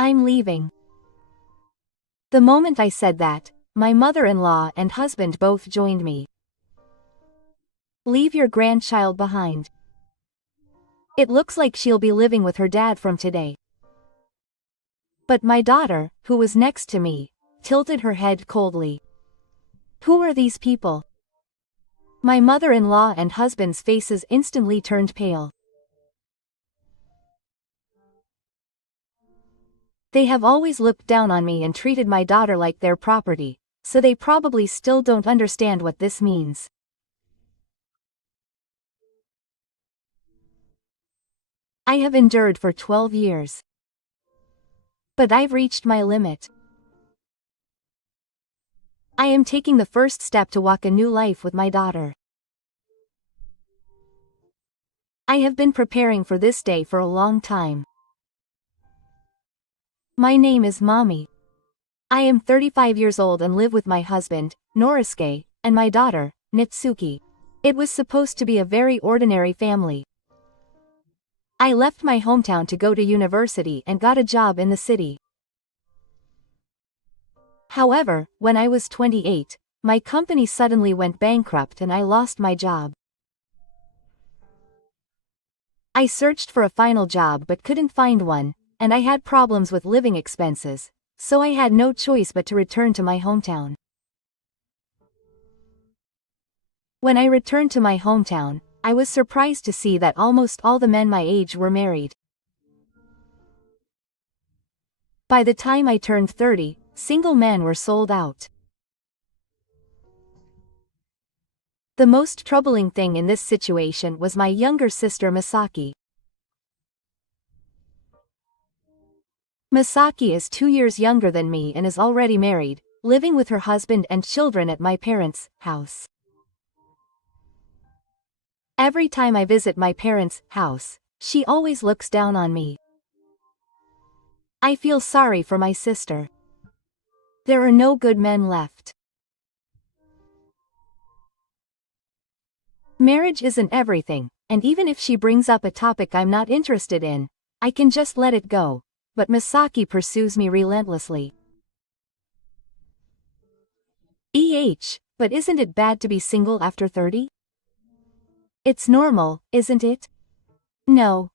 I'm leaving. The moment I said that, my mother-in-law and husband both joined me. Leave your grandchild behind. It looks like she'll be living with her dad from today. But my daughter, who was next to me, tilted her head coldly. Who are these people? My mother-in-law and husband's faces instantly turned pale. They have always looked down on me and treated my daughter like their property, so they probably still don't understand what this means. I have endured for 12 years. But I've reached my limit. I am taking the first step to walk a new life with my daughter. I have been preparing for this day for a long time. My name is Mommy. I am 35 years old and live with my husband, Norisuke, and my daughter, Nitsuki. It was supposed to be a very ordinary family. I left my hometown to go to university and got a job in the city. However, when I was 28, my company suddenly went bankrupt and I lost my job. I searched for a final job but couldn't find one, and I had problems with living expenses, so I had no choice but to return to my hometown. When I returned to my hometown, I was surprised to see that almost all the men my age were married. By the time I turned 30, single men were sold out. The most troubling thing in this situation was my younger sister Misaki. Misaki is 2 years younger than me and is already married, living with her husband and children at my parents' house. Every time I visit my parents' house, she always looks down on me. I feel sorry for my sister. There are no good men left. Marriage isn't everything, and even if she brings up a topic I'm not interested in, I can just let it go, but Misaki pursues me relentlessly. But isn't it bad to be single after 30? It's normal, isn't it? No,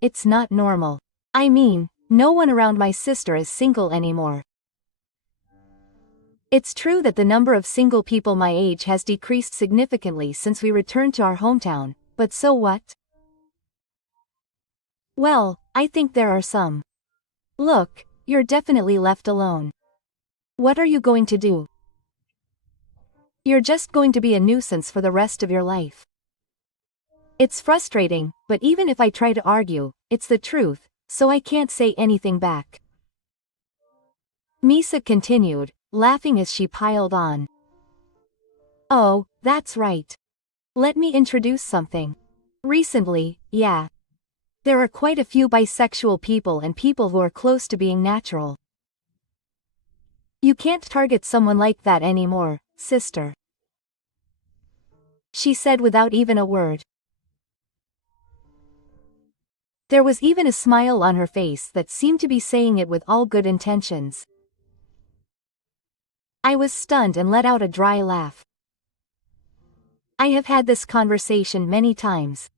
it's not normal. I mean, no one around my sister is single anymore. It's true that the number of single people my age has decreased significantly since we returned to our hometown, but so what? Well, I think there are some. Look, you're definitely left alone. What are you going to do? You're just going to be a nuisance for the rest of your life. It's frustrating, but even if I try to argue, it's the truth, so I can't say anything back. Misa continued, laughing as she piled on. Oh, that's right. Let me introduce something. Recently, yeah. There are quite a few bisexual people and people who are close to being natural. You can't target someone like that anymore, sister. She said without even a word. There was even a smile on her face that seemed to be saying it with all good intentions. I was stunned and let out a dry laugh. I have had this conversation many times.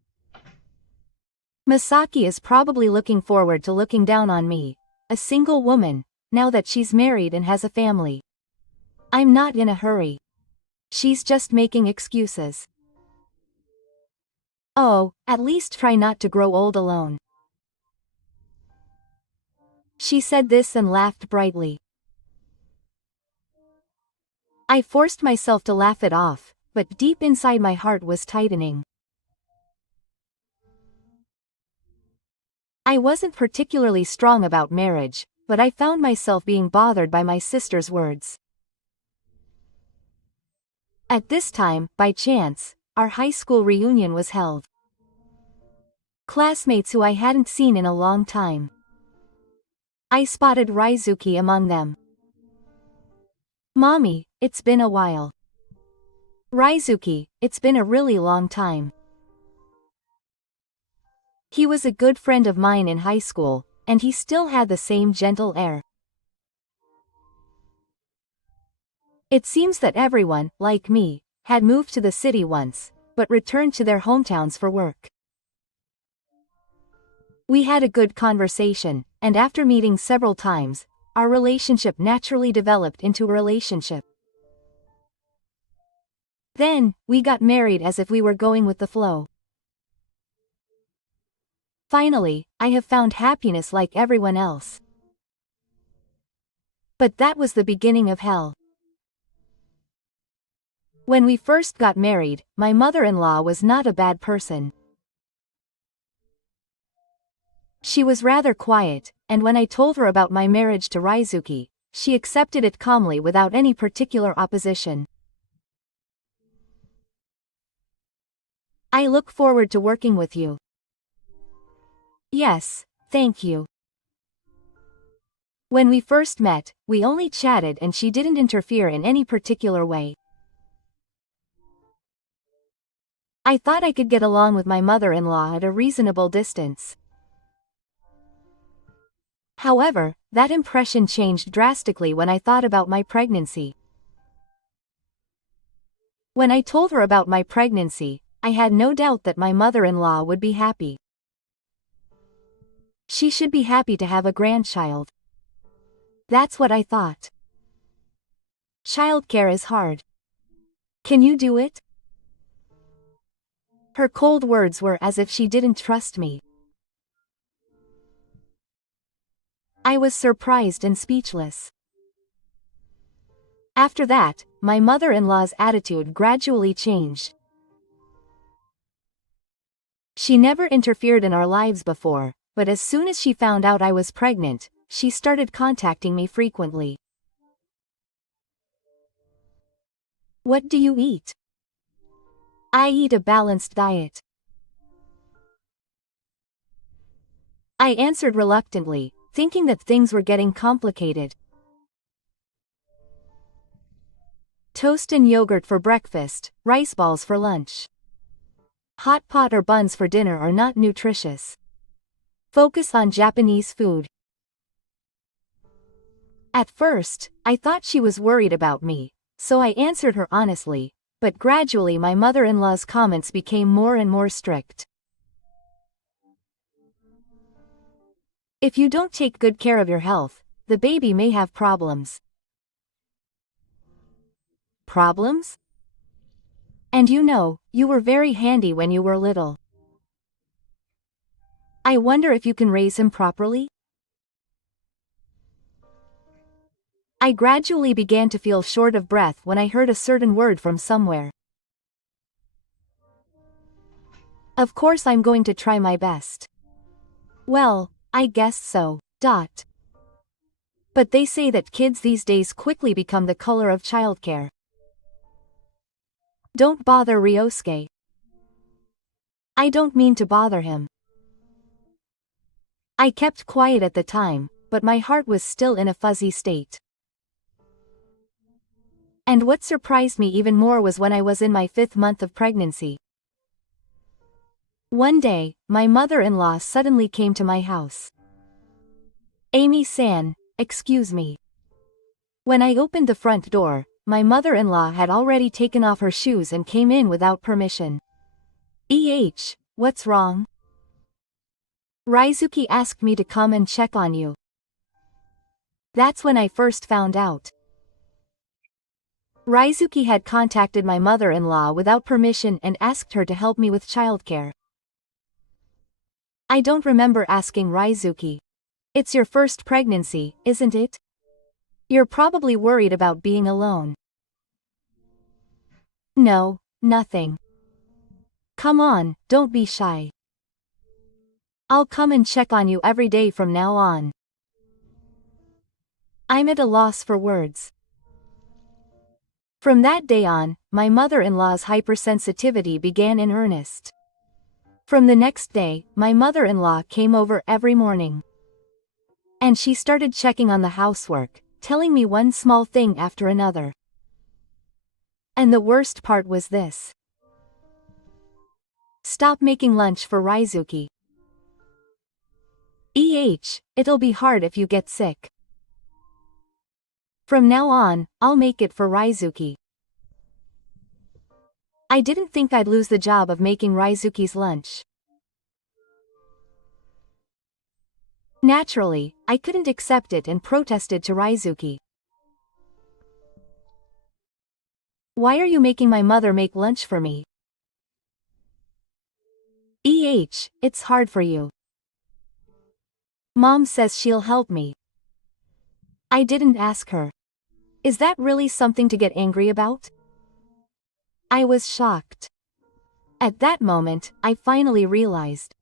Misaki is probably looking forward to looking down on me, a single woman, now that she's married and has a family. I'm not in a hurry. She's just making excuses. Oh, at least try not to grow old alone. She said this and laughed brightly. I forced myself to laugh it off, but deep inside my heart was tightening. I wasn't particularly strong about marriage, but I found myself being bothered by my sister's words. At this time, by chance, our high school reunion was held. Classmates who I hadn't seen in a long time. I spotted Raizuki among them. Mommy, it's been a while. Raizuki, it's been a really long time. He was a good friend of mine in high school, and he still had the same gentle air. It seems that everyone, like me, had moved to the city once, but returned to their hometowns for work. We had a good conversation, and after meeting several times, our relationship naturally developed into a relationship. Then, we got married as if we were going with the flow. Finally, I have found happiness like everyone else. But that was the beginning of hell. When we first got married, my mother-in-law was not a bad person. She was rather quiet, and when I told her about my marriage to Raizuki, she accepted it calmly without any particular opposition. I look forward to working with you. Yes, thank you. When we first met, we only chatted and she didn't interfere in any particular way. I thought I could get along with my mother-in-law at a reasonable distance. However, that impression changed drastically when I thought about my pregnancy. When I told her about my pregnancy, I had no doubt that my mother-in-law would be happy. She should be happy to have a grandchild. That's what I thought. Childcare is hard. Can you do it? Her cold words were as if she didn't trust me. I was surprised and speechless. After that, my mother-in-law's attitude gradually changed. She never interfered in our lives before, but as soon as she found out I was pregnant, she started contacting me frequently. What do you eat? I eat a balanced diet. I answered reluctantly, thinking that things were getting complicated. Toast and yogurt for breakfast, rice balls for lunch. Hot pot or buns for dinner are not nutritious. Focus on Japanese food. At first, I thought she was worried about me, so I answered her honestly, but gradually my mother-in-law's comments became more and more strict. If you don't take good care of your health, the baby may have problems. Problems? And you know, you were very handy when you were little. I wonder if you can raise him properly? I gradually began to feel short of breath when I heard a certain word from somewhere. Of course I'm going to try my best. Well, I guess so. But they say that kids these days quickly become the color of childcare. Don't bother Ryosuke. I don't mean to bother him. I kept quiet at the time, but my heart was still in a fuzzy state. And what surprised me even more was when I was in my 5th month of pregnancy. One day, my mother-in-law suddenly came to my house. Amy-san, excuse me. When I opened the front door, my mother-in-law had already taken off her shoes and came in without permission. What's wrong? Raizuki asked me to come and check on you. That's when I first found out. Raizuki had contacted my mother-in-law without permission and asked her to help me with childcare. I don't remember asking Raizuki. It's your first pregnancy, isn't it? You're probably worried about being alone. No, nothing. Come on, don't be shy. I'll come and check on you every day from now on. I'm at a loss for words. From that day on, my mother-in-law's hypersensitivity began in earnest. From the next day, my mother-in-law came over every morning. And she started checking on the housework, telling me one small thing after another. And the worst part was this. Stop making lunch for Raizuki. It'll be hard if you get sick. From now on, I'll make it for Raizuki. I didn't think I'd lose the job of making Raizuki's lunch. Naturally, I couldn't accept it and protested to Raizuki. Why are you making my mother make lunch for me? It's hard for you. Mom says she'll help me. I didn't ask her. Is that really something to get angry about? I was shocked. At that moment, I finally realized.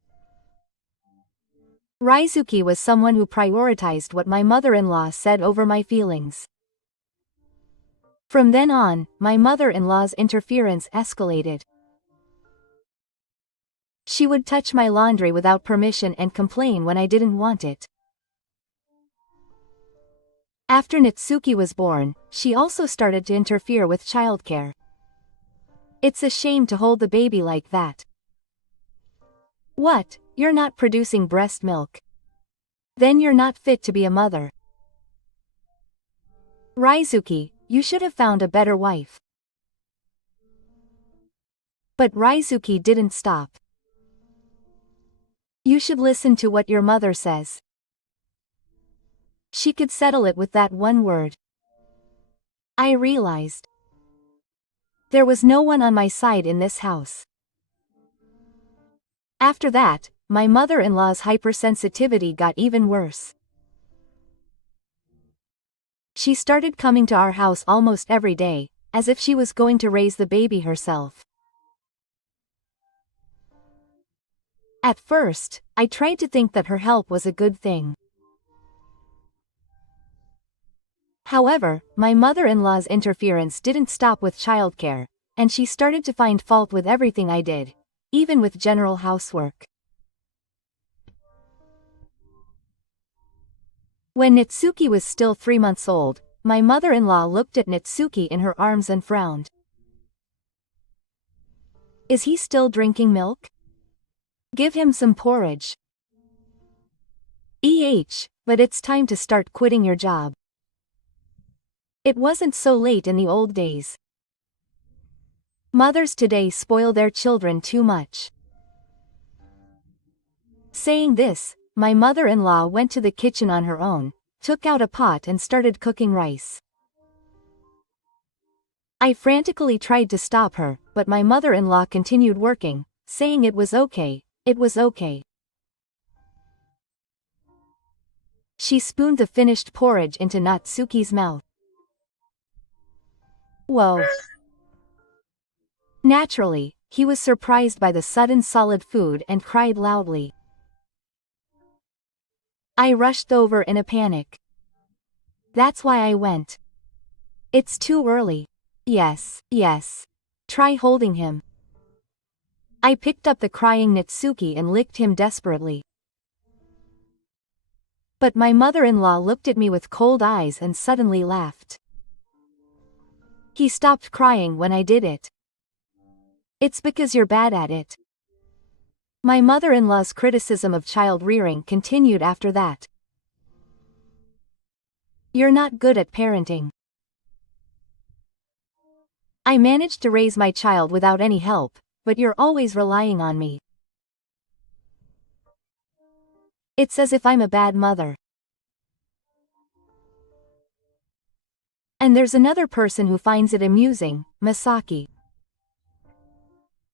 Raizuki was someone who prioritized what my mother-in-law said over my feelings. From then on, my mother-in-law's interference escalated. She would touch my laundry without permission and complain when I didn't want it. After Natsuki was born, she also started to interfere with childcare. It's a shame to hold the baby like that. What, you're not producing breast milk? Then you're not fit to be a mother. Raizuki, you should have found a better wife. But Raizuki didn't stop. You should listen to what your mother says. She could settle it with that one word. I realized. There was no one on my side in this house. After that, my mother-in-law's hypersensitivity got even worse. She started coming to our house almost every day, as if she was going to raise the baby herself. At first, I tried to think that her help was a good thing. However, my mother-in-law's interference didn't stop with childcare, and she started to find fault with everything I did, even with general housework. When Natsuki was still 3 months old, my mother-in-law looked at Natsuki in her arms and frowned. Is he still drinking milk? Give him some porridge. But it's time to start quitting your job. It wasn't so late in the old days. Mothers today spoil their children too much. Saying this, my mother-in-law went to the kitchen on her own, took out a pot and started cooking rice. I frantically tried to stop her, but my mother-in-law continued working, saying it was okay, it was okay. She spooned the finished porridge into Natsuki's mouth. Whoa. Naturally, he was surprised by the sudden solid food and cried loudly. I rushed over in a panic. That's why I went. It's too early. Yes. Try holding him. I picked up the crying Natsuki and licked him desperately. But my mother-in-law looked at me with cold eyes and suddenly laughed. He stopped crying when I did it. It's because you're bad at it. My mother-in-law's criticism of child rearing continued after that. You're not good at parenting. I managed to raise my child without any help, but you're always relying on me. It's as if I'm a bad mother. And there's another person who finds it amusing, Masaki.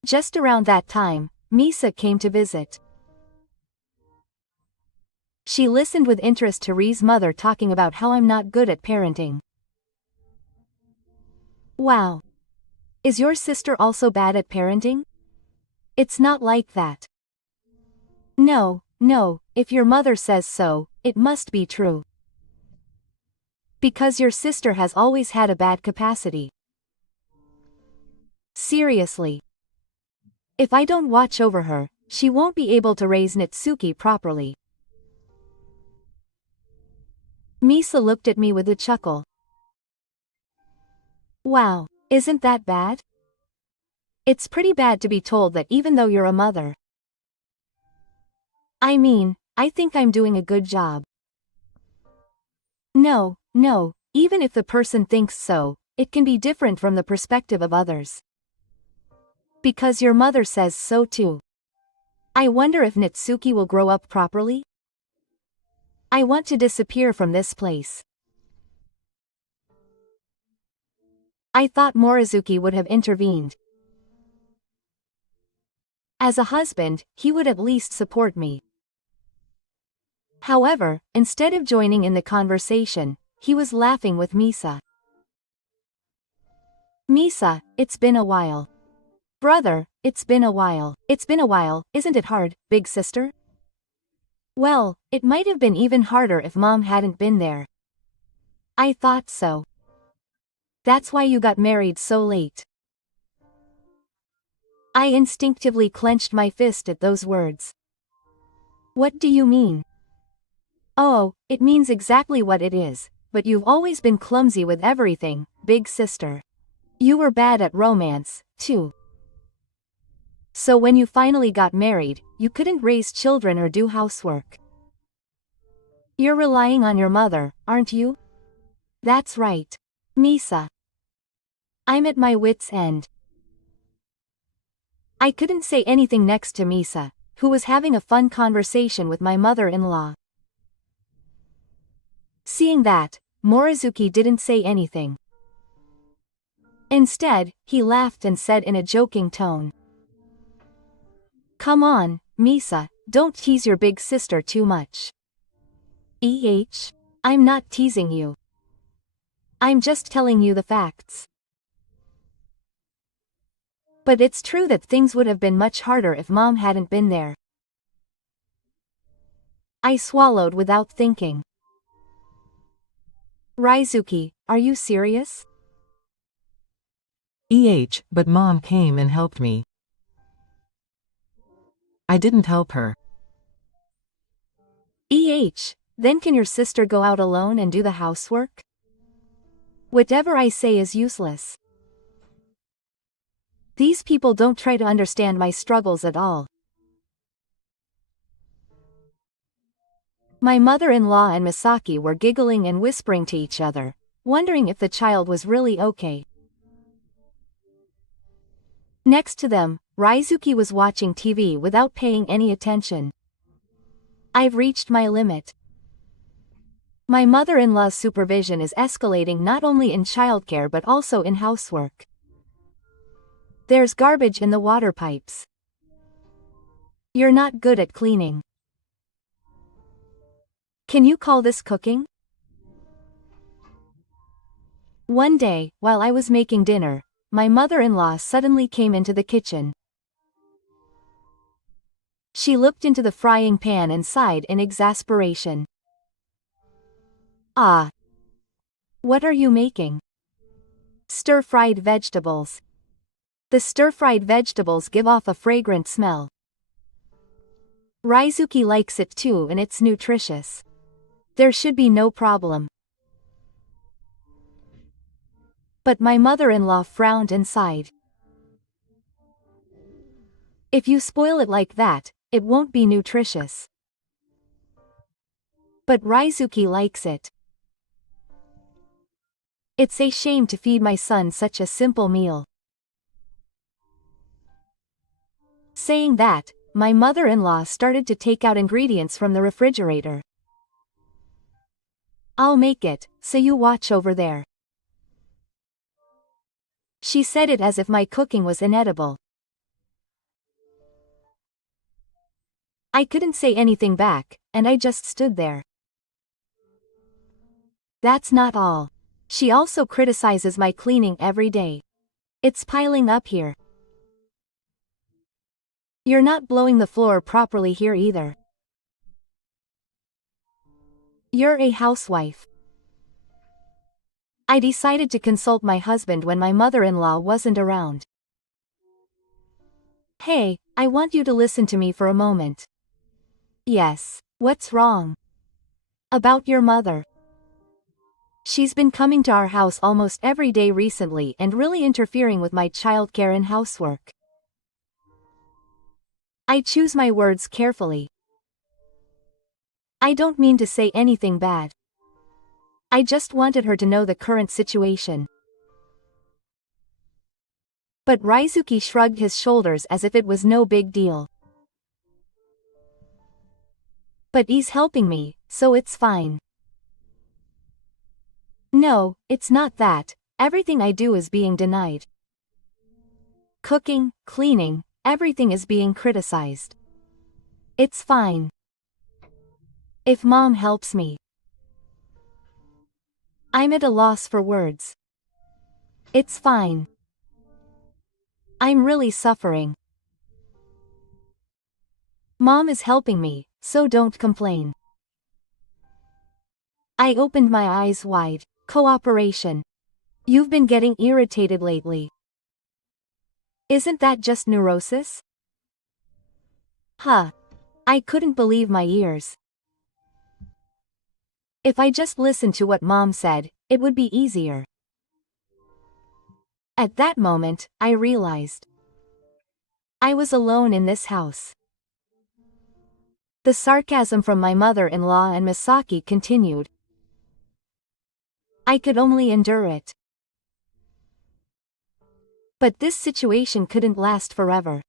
Just around that time, Misa came to visit. She listened with interest to Ri's mother talking about how I'm not good at parenting. Wow. Is your sister also bad at parenting? It's not like that. No, if your mother says so, it must be true. Because your sister has always had a bad capacity. Seriously. If I don't watch over her, she won't be able to raise Natsuki properly. Misa looked at me with a chuckle. Wow, isn't that bad? It's pretty bad to be told that even though you're a mother. I I think I'm doing a good job. No, no, even if the person thinks so, it can be different from the perspective of others. Because your mother says so too. I wonder if Natsuki will grow up properly? I want to disappear from this place. I thought Morizuki would have intervened. As a husband, he would at least support me. However, instead of joining in the conversation, he was laughing with Misa. Misa, it's been a while. Brother, it's been a while. It's been a while, isn't it hard, big sister? Well, it might have been even harder if Mom hadn't been there. I thought so. That's why you got married so late. I instinctively clenched my fist at those words. What do you mean? Oh, it means exactly what it is, but you've always been clumsy with everything, big sister. You were bad at romance, too. So when you finally got married, you couldn't raise children or do housework. You're relying on your mother, aren't you? That's right. Misa. I'm at my wit's end. I couldn't say anything next to Misa, who was having a fun conversation with my mother-in-law. Seeing that, Morizuki didn't say anything. Instead, he laughed and said in a joking tone. Come on, Misa, don't tease your big sister too much. I'm not teasing you. I'm just telling you the facts. But it's true that things would have been much harder if Mom hadn't been there. I swallowed without thinking. Raizuki, are you serious? But Mom came and helped me. I didn't help her. Then can your sister go out alone and do the housework? Whatever I say is useless. These people don't try to understand my struggles at all. My mother-in-law and Misaki were giggling and whispering to each other, wondering if the child was really okay. Next to them, Raizuki was watching TV without paying any attention. I've reached my limit. My mother-in-law's supervision is escalating not only in childcare but also in housework. There's garbage in the water pipes. You're not good at cleaning. Can you call this cooking? One day, while I was making dinner, my mother-in-law suddenly came into the kitchen. She looked into the frying pan and sighed in exasperation. Ah. What are you making? Stir-fried vegetables. The stir-fried vegetables give off a fragrant smell. Raizuki likes it too and it's nutritious. There should be no problem. But my mother-in-law frowned and sighed. If you spoil it like that, it won't be nutritious. But Raizuki likes it. It's a shame to feed my son such a simple meal. Saying that, my mother-in-law started to take out ingredients from the refrigerator. I'll make it, so you watch over there. She said it as if my cooking was inedible. I couldn't say anything back, and I just stood there. That's not all. She also criticizes my cleaning every day. It's piling up here. You're not blowing the floor properly here either. You're a housewife. I decided to consult my husband when my mother-in-law wasn't around. Hey, I want you to listen to me for a moment. Yes, what's wrong? About your mother. She's been coming to our house almost every day recently and really interfering with my childcare and housework. I choose my words carefully. I don't mean to say anything bad. I just wanted her to know the current situation. But Raizuki shrugged his shoulders as if it was no big deal. But he's helping me, so it's fine. No, it's not that. Everything I do is being denied. Cooking, cleaning, everything is being criticized. It's fine. If mom helps me. I'm at a loss for words. It's fine. I'm really suffering. Mom is helping me, so don't complain. I opened my eyes wide. Cooperation. You've been getting irritated lately. Isn't that just neurosis? Huh. I couldn't believe my ears. If I just listened to what mom said, it would be easier. At that moment, I realized I was alone in this house. The sarcasm from my mother-in-law and Misaki continued. I could only endure it. But this situation couldn't last forever.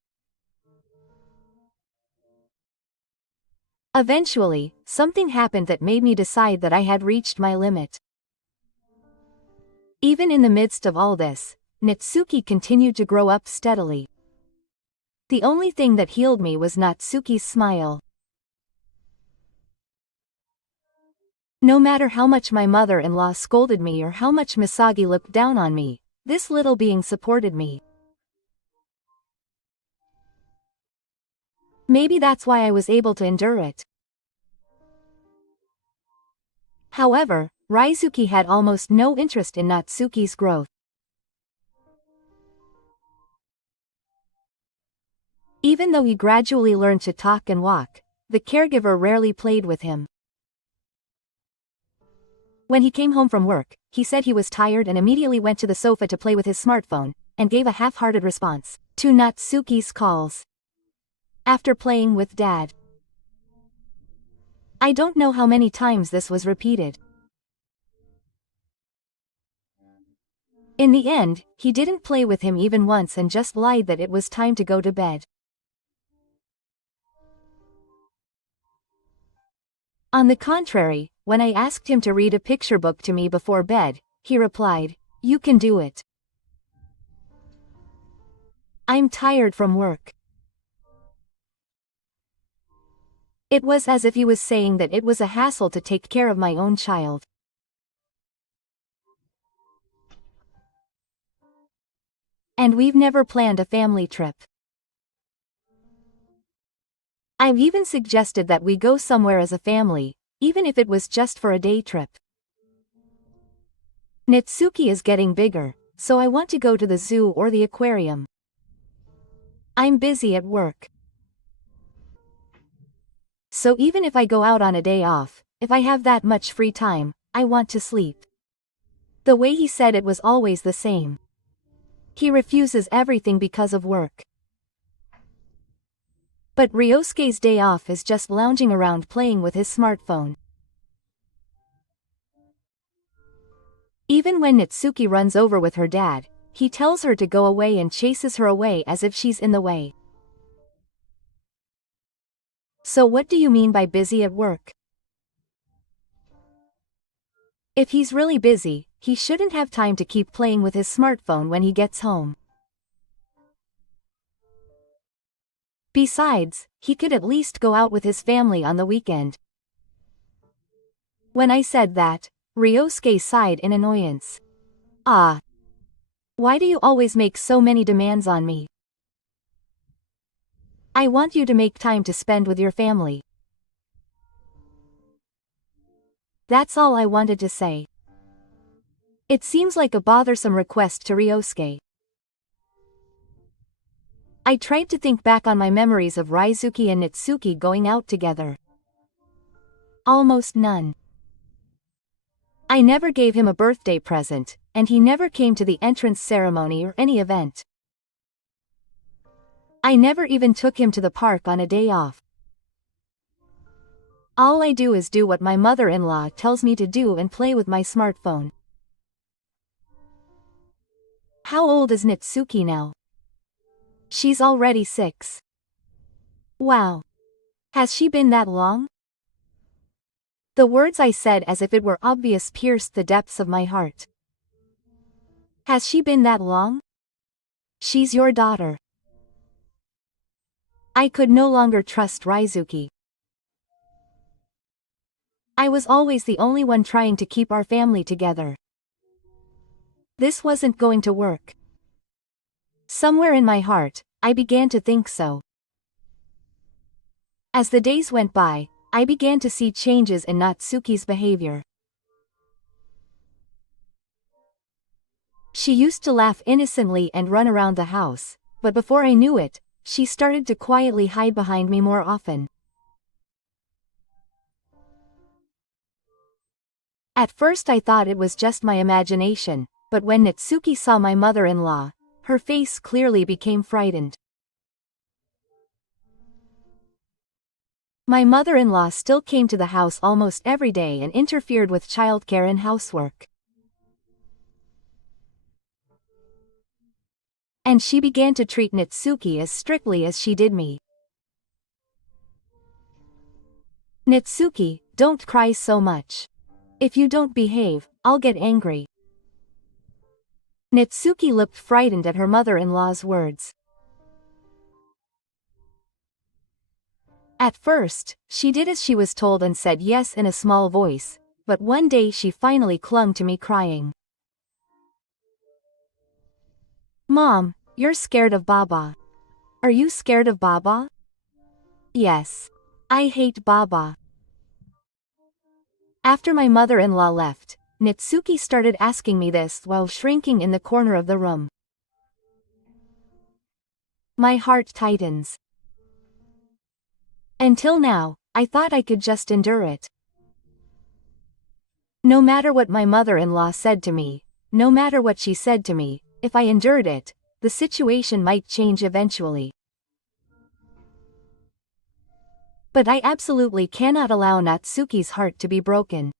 Eventually, something happened that made me decide that I had reached my limit. Even in the midst of all this, Natsuki continued to grow up steadily. The only thing that healed me was Natsuki's smile. No matter how much my mother-in-law scolded me or how much Misagi looked down on me, this little being supported me. Maybe that's why I was able to endure it. However, Raizuki had almost no interest in Natsuki's growth. Even though he gradually learned to talk and walk, the caregiver rarely played with him. When he came home from work, he said he was tired and immediately went to the sofa to play with his smartphone, and gave a half-hearted response to Natsuki's calls. After playing with Dad. I don't know how many times this was repeated. In the end, he didn't play with him even once and just lied that it was time to go to bed. On the contrary, when I asked him to read a picture book to me before bed, he replied, "You can do it. I'm tired from work." It was as if he was saying that it was a hassle to take care of my own child. And we've never planned a family trip. I've even suggested that we go somewhere as a family, even if it was just for a day trip. Natsuki is getting bigger, so I want to go to the zoo or the aquarium. I'm busy at work. So even if I go out on a day off, if I have that much free time, I want to sleep. The way he said it was always the same. He refuses everything because of work. But Ryosuke's day off is just lounging around playing with his smartphone. Even when Natsuki runs over with her dad, he tells her to go away and chases her away as if she's in the way. So what do you mean by busy at work? If he's really busy, he shouldn't have time to keep playing with his smartphone when he gets home. Besides, he could at least go out with his family on the weekend. When I said that, Ryosuke sighed in annoyance. Ah. Why do you always make so many demands on me? I want you to make time to spend with your family. That's all I wanted to say. It seems like a bothersome request to Ryosuke. I tried to think back on my memories of Raizuki and Natsuki going out together. Almost none. I never gave him a birthday present, and he never came to the entrance ceremony or any event. I never even took him to the park on a day off. All I do is do what my mother-in-law tells me to do and play with my smartphone. How old is Nitsuki now? She's already 6. Wow. Has she been that long? The words I said as if it were obvious pierced the depths of my heart. Has she been that long? She's your daughter. I could no longer trust Raizuki. I was always the only one trying to keep our family together. This wasn't going to work. Somewhere in my heart, I began to think so. As the days went by, I began to see changes in Natsuki's behavior. She used to laugh innocently and run around the house, but before I knew it, she started to quietly hide behind me more often. At first I thought it was just my imagination, but when Natsuki saw my mother-in-law, her face clearly became frightened. My mother-in-law still came to the house almost every day and interfered with childcare and housework. And she began to treat Natsuki as strictly as she did me. Natsuki, don't cry so much. If you don't behave, I'll get angry. Natsuki looked frightened at her mother-in-law's words. At first, she did as she was told and said yes in a small voice, but one day she finally clung to me crying. Mom, you're scared of Baba. Are you scared of Baba? Yes. I hate Baba. After my mother-in-law left, Natsuki started asking me this while shrinking in the corner of the room. My heart tightens. Until now, I thought I could just endure it. No matter what my mother-in-law said to me, no matter what she said to me, if I endured it, the situation might change eventually. But I absolutely cannot allow Natsuki's heart to be broken.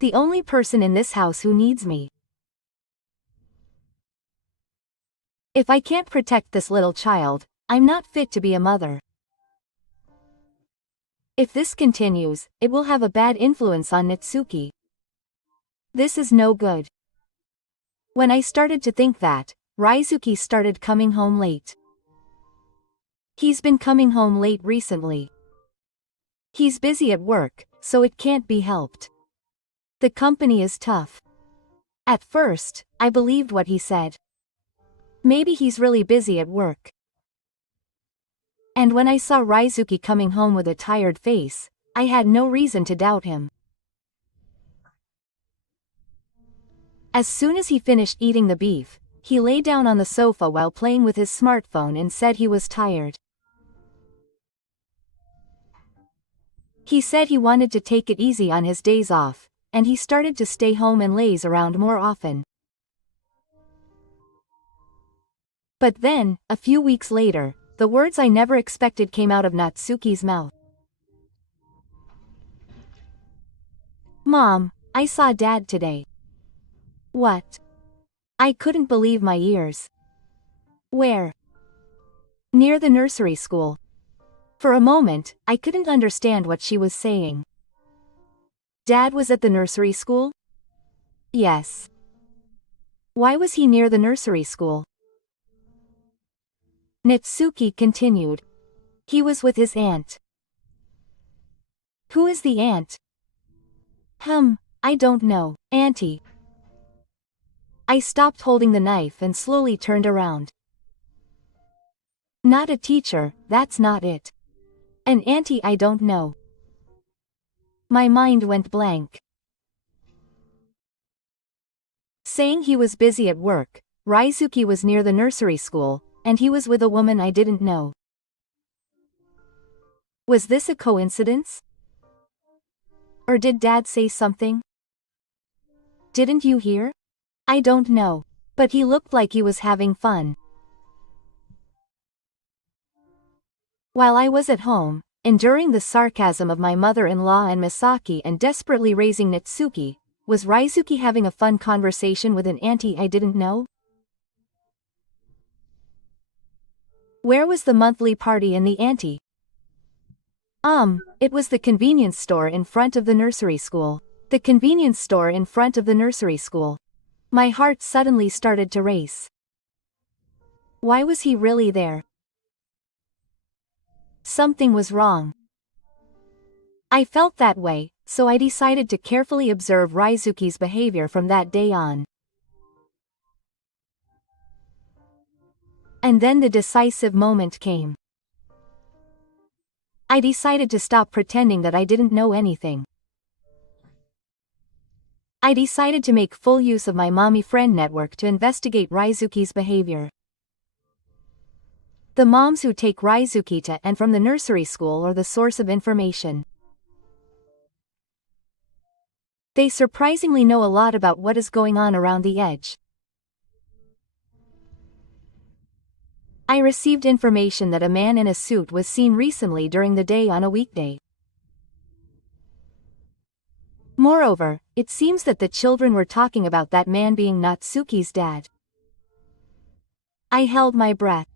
The only person in this house who needs me. If I can't protect this little child, I'm not fit to be a mother. If this continues, it will have a bad influence on Natsuki. This is no good. When I started to think that, Raizuki started coming home late. He's been coming home late recently. He's busy at work, so it can't be helped. The company is tough. At first, I believed what he said. Maybe he's really busy at work. And when I saw Raizuki coming home with a tired face, I had no reason to doubt him. As soon as he finished eating the beef, he lay down on the sofa while playing with his smartphone and said he was tired. He said he wanted to take it easy on his days off, and he started to stay home and laze around more often. But then, a few weeks later, the words I never expected came out of Natsuki's mouth. Mom, I saw Dad today. What? I couldn't believe my ears. Where? Near the nursery school. For a moment, I couldn't understand what she was saying. Dad was at the nursery school? Yes. Why was he near the nursery school? Natsuki continued. He was with his aunt. Who is the aunt? I don't know, Auntie. I stopped holding the knife and slowly turned around. Not a teacher, that's not it. An auntie I don't know. My mind went blank. Saying he was busy at work, Raizuki was near the nursery school, and he was with a woman I didn't know. Was this a coincidence? Or did Dad say something? Didn't you hear? I don't know, but he looked like he was having fun. While I was at home, enduring the sarcasm of my mother-in-law and Misaki and desperately raising Natsuki, was Raizuki having a fun conversation with an auntie I didn't know? Where was the monthly party and the auntie? It was the convenience store in front of the nursery school. The convenience store in front of the nursery school. My heart suddenly started to race. Why was he really there? Something was wrong. I felt that way, so I decided to carefully observe Raizuki's behavior from that day on. And then the decisive moment came. I decided to stop pretending that I didn't know anything. I decided to make full use of my mommy friend network to investigate Raizuki's behavior. The moms who take Raizuki to and from the nursery school are the source of information. They surprisingly know a lot about what is going on around the edge. I received information that a man in a suit was seen recently during the day on a weekday. Moreover, it seems that the children were talking about that man being Natsuki's dad. I held my breath.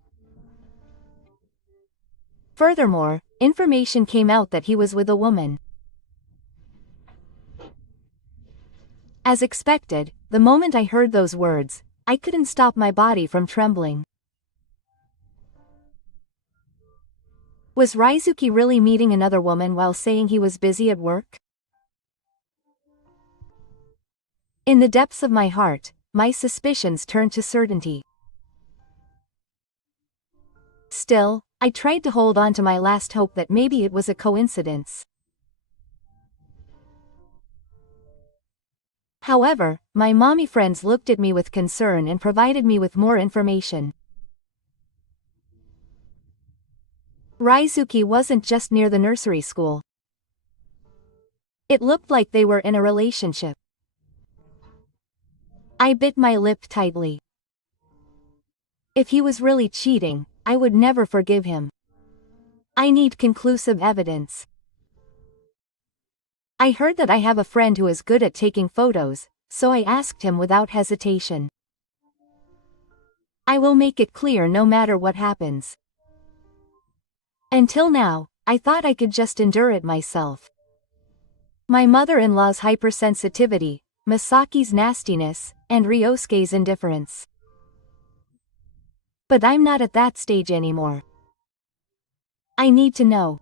Furthermore, information came out that he was with a woman. As expected, the moment I heard those words, I couldn't stop my body from trembling. Was Raizuki really meeting another woman while saying he was busy at work? In the depths of my heart, my suspicions turned to certainty. Still, I tried to hold on to my last hope that maybe it was a coincidence. However, my mommy friends looked at me with concern and provided me with more information. Raizuki wasn't just near the nursery school. It looked like they were in a relationship. I bit my lip tightly. If he was really cheating, I would never forgive him. I need conclusive evidence. I heard that I have a friend who is good at taking photos, so I asked him without hesitation. I will make it clear no matter what happens. Until now, I thought I could just endure it myself. My mother-in-law's hypersensitivity, Misaki's nastiness, and Ryosuke's indifference. But I'm not at that stage anymore. I need to know.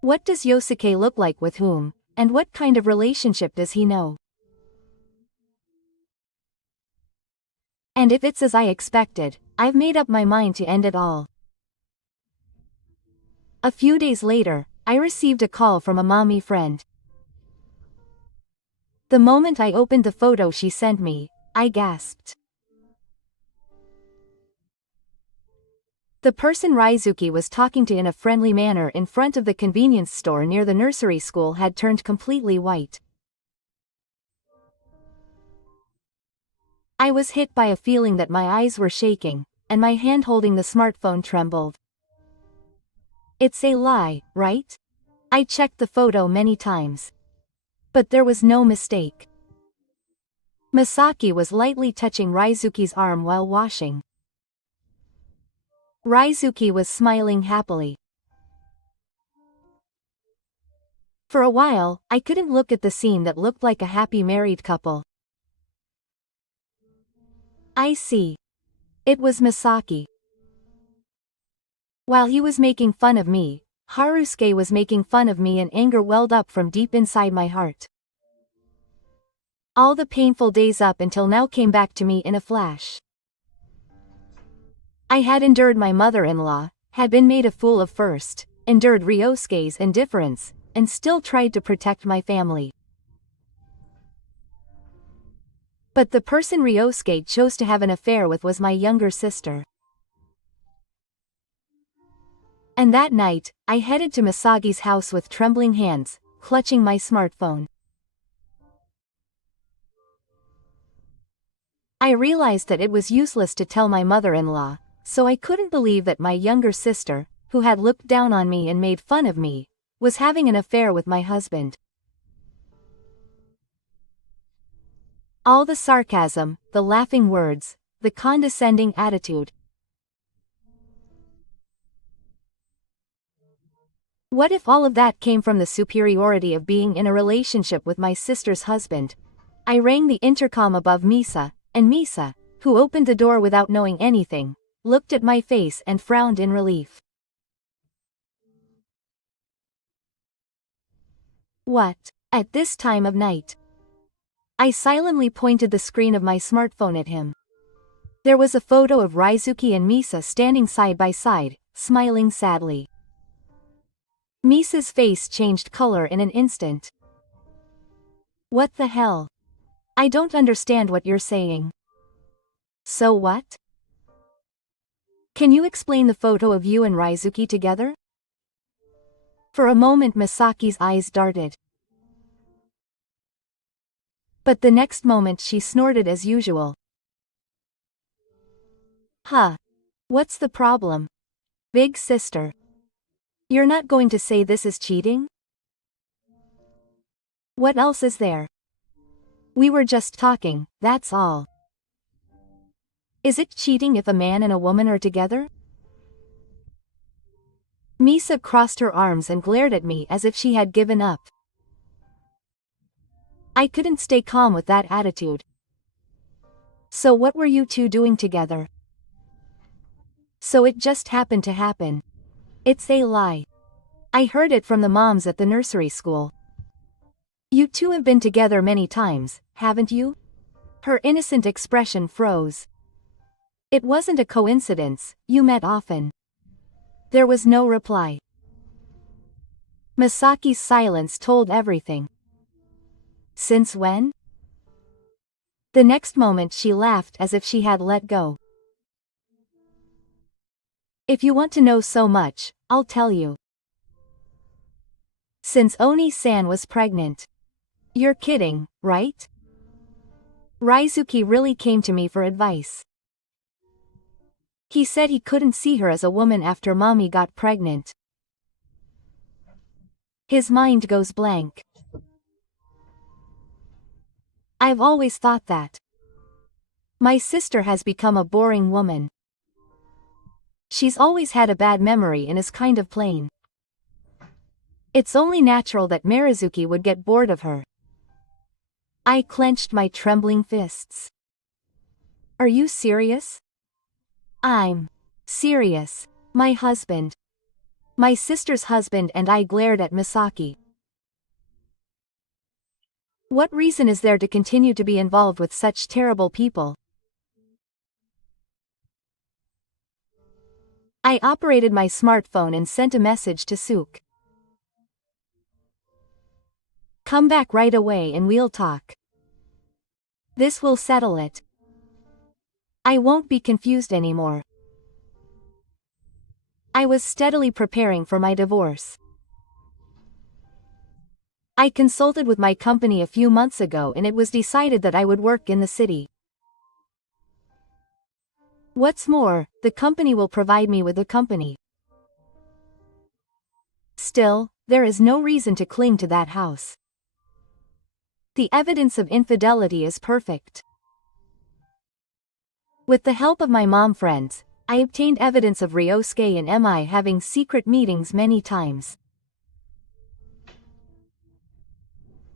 What does Yosuke look like with whom, and what kind of relationship does he know? And if it's as I expected, I've made up my mind to end it all. A few days later, I received a call from a mommy friend. The moment I opened the photo she sent me, I gasped. The person Raizuki was talking to in a friendly manner in front of the convenience store near the nursery school had turned completely white. I was hit by a feeling that my eyes were shaking, and my hand holding the smartphone trembled. It's a lie, right? I checked the photo many times. But there was no mistake. Misaki was lightly touching Raizuki's arm while washing. Raizuki was smiling happily. For a while, I couldn't look at the scene that looked like a happy married couple. I see. It was Misaki. While he was making fun of me, Harusuke was making fun of me and anger welled up from deep inside my heart. All the painful days up until now came back to me in a flash. I had endured my mother-in-law, had been made a fool of first, endured Ryosuke's indifference, and still tried to protect my family. But the person Ryosuke chose to have an affair with was my younger sister. And that night, I headed to Misagi's house with trembling hands, clutching my smartphone. I realized that it was useless to tell my mother-in-law, so I couldn't believe that my younger sister, who had looked down on me and made fun of me, was having an affair with my husband. All the sarcasm, the laughing words, the condescending attitude. What if all of that came from the superiority of being in a relationship with my sister's husband? I rang the intercom above Misa, and Misa, who opened the door without knowing anything, looked at my face and frowned in relief. What? At this time of night? I silently pointed the screen of my smartphone at him. There was a photo of Raizuki and Misa standing side by side, smiling sadly. Misa's face changed color in an instant. What the hell? I don't understand what you're saying. So what? Can you explain the photo of you and Raizuki together? For a moment Misaki's eyes darted. But the next moment she snorted as usual. Huh. What's the problem? Big sister. You're not going to say this is cheating? What else is there? We were just talking, that's all. Is it cheating if a man and a woman are together? Misa crossed her arms and glared at me as if she had given up. I couldn't stay calm with that attitude. So what were you two doing together? So it just happened to happen. It's a lie. I heard it from the moms at the nursery school. You two have been together many times, haven't you? Her innocent expression froze. It wasn't a coincidence, you met often. There was no reply. Misaki's silence told everything. Since when? The next moment she laughed as if she had let go. If you want to know so much, I'll tell you. Since Oni-san was pregnant. You're kidding, right? Raizuki really came to me for advice. He said he couldn't see her as a woman after mommy got pregnant. His mind goes blank. I've always thought that. My sister has become a boring woman. She's always had a bad memory and is kind of plain. It's only natural that Marizuki would get bored of her. I clenched my trembling fists. Are you serious? I'm serious. My husband. My sister's husband and I glared at Misaki. What reason is there to continue to be involved with such terrible people? I operated my smartphone and sent a message to Sook. Come back right away and we'll talk. This will settle it. I won't be confused anymore. I was steadily preparing for my divorce. I consulted with my company a few months ago and it was decided that I would work in the city. What's more, the company will provide me with a company. Still, there is no reason to cling to that house. The evidence of infidelity is perfect. With the help of my mom friends, I obtained evidence of Ryosuke and Mi having secret meetings many times.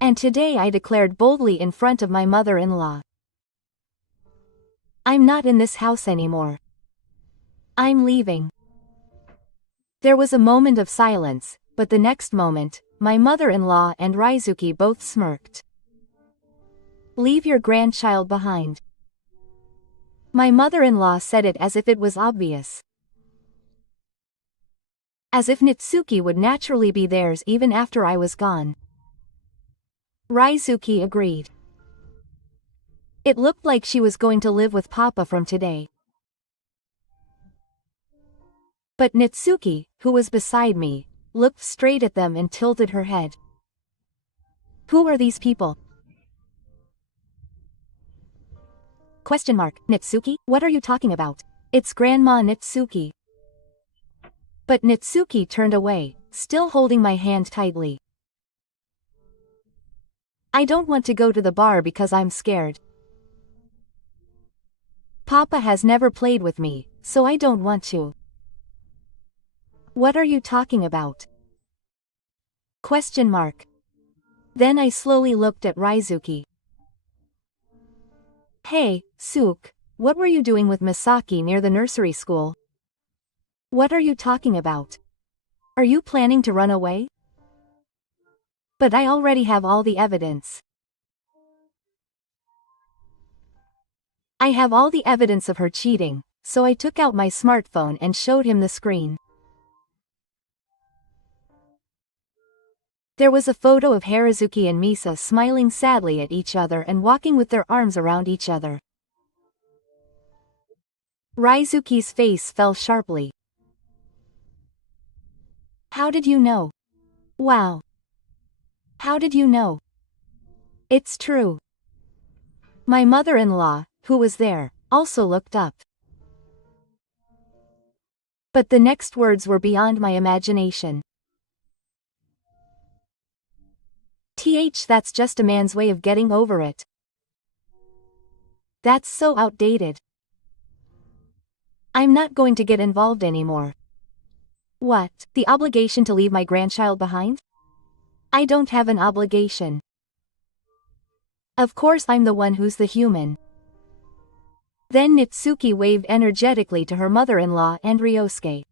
And today I declared boldly in front of my mother-in-law. I'm not in this house anymore. I'm leaving. There was a moment of silence, but the next moment, my mother-in-law and Raizuki both smirked. Leave your grandchild behind. My mother-in-law said it as if it was obvious. As if Nitsuki would naturally be theirs even after I was gone. Raizuki agreed. It looked like she was going to live with Papa from today. But Nitsuki, who was beside me, looked straight at them and tilted her head. Who are these people? Question mark. Nitsuki? What are you talking about? It's Grandma Nitsuki. But Nitsuki turned away, still holding my hand tightly. I don't want to go to the bar because I'm scared. Papa has never played with me, so I don't want to. What are you talking about? Question mark. Then I slowly looked at Raizuki. Hey, Suk, what were you doing with Misaki near the nursery school? What are you talking about? Are you planning to run away? But I already have all the evidence. I have all the evidence of her cheating, so I took out my smartphone and showed him the screen. There was a photo of Harazuki and Misa smiling sadly at each other and walking with their arms around each other. Raizuki's face fell sharply. How did you know? Wow. How did you know? It's true. My mother-in-law, who was there, also looked up. But the next words were beyond my imagination. That's just a man's way of getting over it. That's so outdated. I'm not going to get involved anymore. What, the obligation to leave my grandchild behind? I don't have an obligation. Of course I'm the one who's the human. Then Nitsuki waved energetically to her mother-in-law and Ryosuke.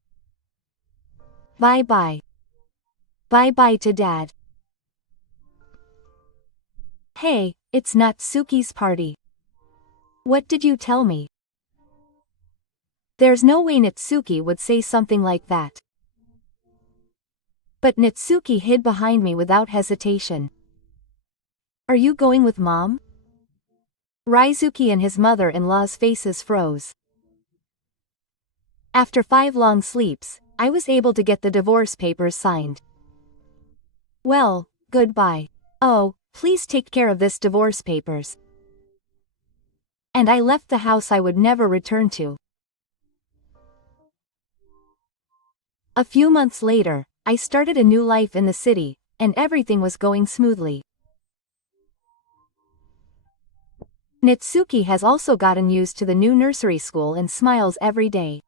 Bye-bye. Bye-bye to Dad. Hey, it's Natsuki's party. What did you tell me? There's no way Natsuki would say something like that. But Natsuki hid behind me without hesitation. Are you going with Mom? Raizuki and his mother-in-law's faces froze. After 5 long sleeps, I was able to get the divorce papers signed. Well, goodbye. Oh, please take care of this divorce papers. And I left the house I would never return to. A few months later, I started a new life in the city, and everything was going smoothly. Nitsuki has also gotten used to the new nursery school and smiles every day.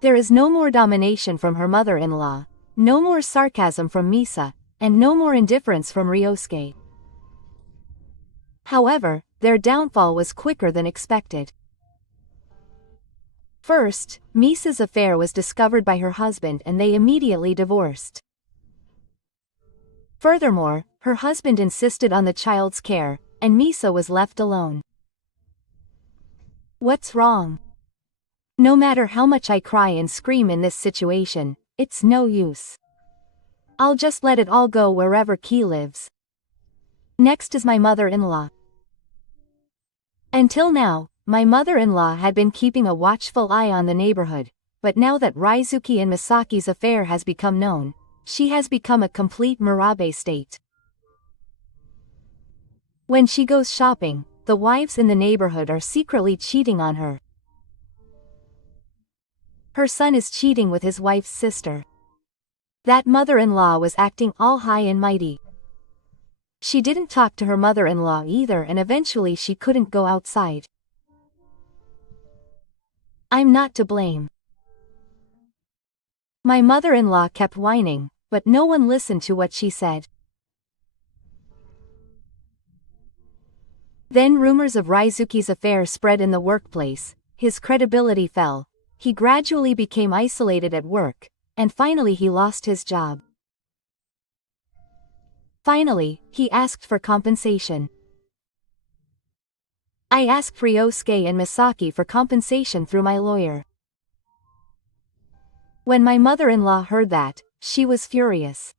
There is no more domination from her mother-in-law, no more sarcasm from Misa, and no more indifference from Ryosuke. However, their downfall was quicker than expected. First, Misa's affair was discovered by her husband and they immediately divorced. Furthermore, her husband insisted on the child's care, and Misa was left alone. What's wrong? No matter how much I cry and scream in this situation, it's no use. I'll just let it all go wherever Ki lives. Next is my mother-in-law. Until now, my mother-in-law had been keeping a watchful eye on the neighborhood, but now that Raizuki and Misaki's affair has become known, she has become a complete Murabe state. When she goes shopping, the wives in the neighborhood are secretly cheating on her. Her son is cheating with his wife's sister. That mother-in-law was acting all high and mighty. She didn't talk to her mother-in-law either and eventually she couldn't go outside. I'm not to blame. My mother-in-law kept whining, but no one listened to what she said. Then rumors of Raizuki's affair spread in the workplace, his credibility fell, he gradually became isolated at work, and finally he lost his job. Finally, he asked for compensation. I asked Ryosuke and Misaki for compensation through my lawyer. When my mother-in-law heard that, she was furious.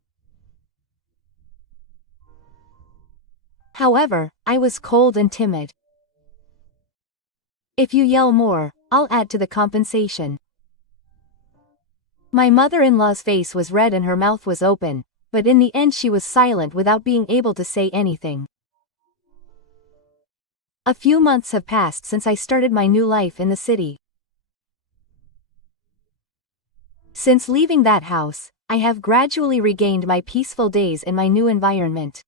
However, I was cold and timid. If you yell more, I'll add to the compensation. My mother-in-law's face was red and her mouth was open, but in the end she was silent without being able to say anything. A few months have passed since I started my new life in the city. Since leaving that house, I have gradually regained my peaceful days in my new environment.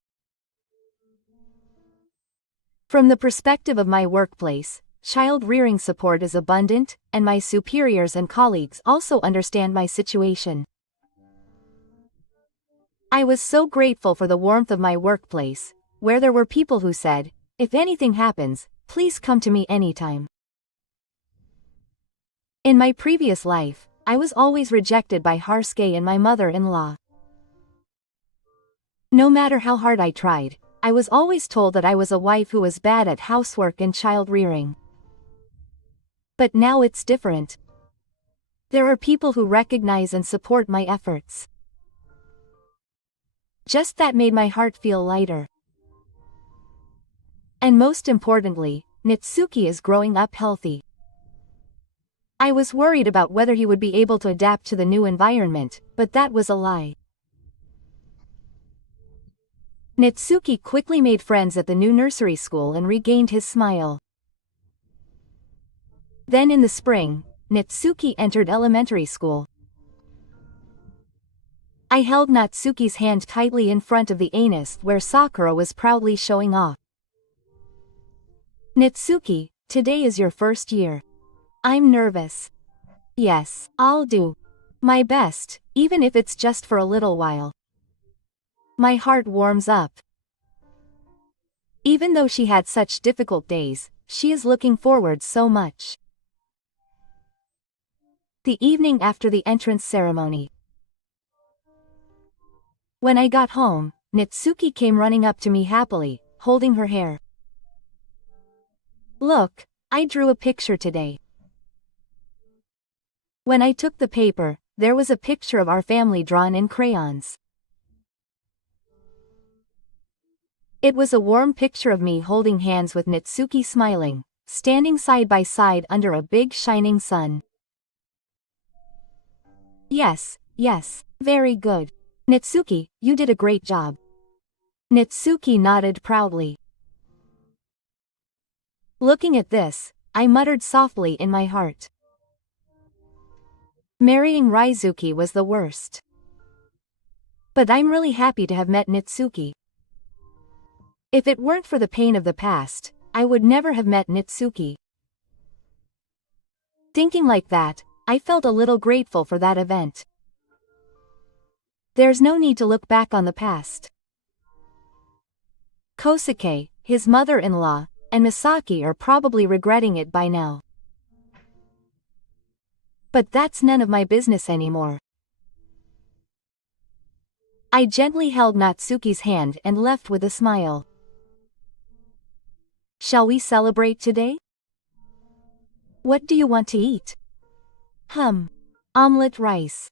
From the perspective of my workplace, child rearing support is abundant, and my superiors and colleagues also understand my situation. I was so grateful for the warmth of my workplace, where there were people who said, "If anything happens, please come to me anytime." In my previous life, I was always rejected by Harsuke and my mother-in-law. No matter how hard I tried, I was always told that I was a wife who was bad at housework and child rearing. But now it's different. There are people who recognize and support my efforts. Just that made my heart feel lighter. And most importantly, Nitsuki is growing up healthy. I was worried about whether he would be able to adapt to the new environment, but that was a lie. Nitsuki quickly made friends at the new nursery school and regained his smile. Then in the spring, Nitsuki entered elementary school. I held Natsuki's hand tightly in front of the anus where Sakura was proudly showing off. "Nitsuki, today is your first year. I'm nervous." "Yes, I'll do my best, even if it's just for a little while." My heart warms up. Even though she had such difficult days, she is looking forward so much. The evening after the entrance ceremony. When I got home, Nitsuki came running up to me happily, holding her hair. "Look, I drew a picture today." When I took the paper, there was a picture of our family drawn in crayons. It was a warm picture of me holding hands with Nitsuki smiling, standing side by side under a big shining sun. Yes, very good. Nitsuki, you did a great job." Nitsuki nodded proudly. Looking at this, I muttered softly in my heart. Marrying Raizuki was the worst. But I'm really happy to have met Nitsuki. If it weren't for the pain of the past, I would never have met Nitsuki. Thinking like that, I felt a little grateful for that event. There's no need to look back on the past. Kosuke, his mother-in-law, and Misaki are probably regretting it by now. But that's none of my business anymore. I gently held Natsuki's hand and left with a smile. "Shall we celebrate today? What do you want to eat?" Omelette rice."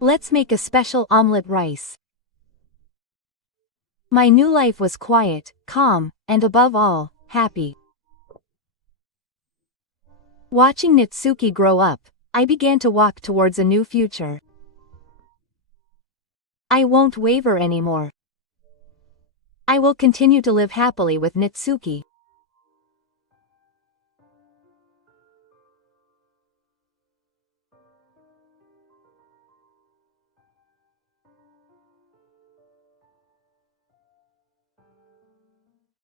Let's make a special omelette rice." My new life was quiet, calm, and above all, happy. Watching Nitsuki grow up, I began to walk towards a new future. I won't waver anymore. I will continue to live happily with Nitsuki.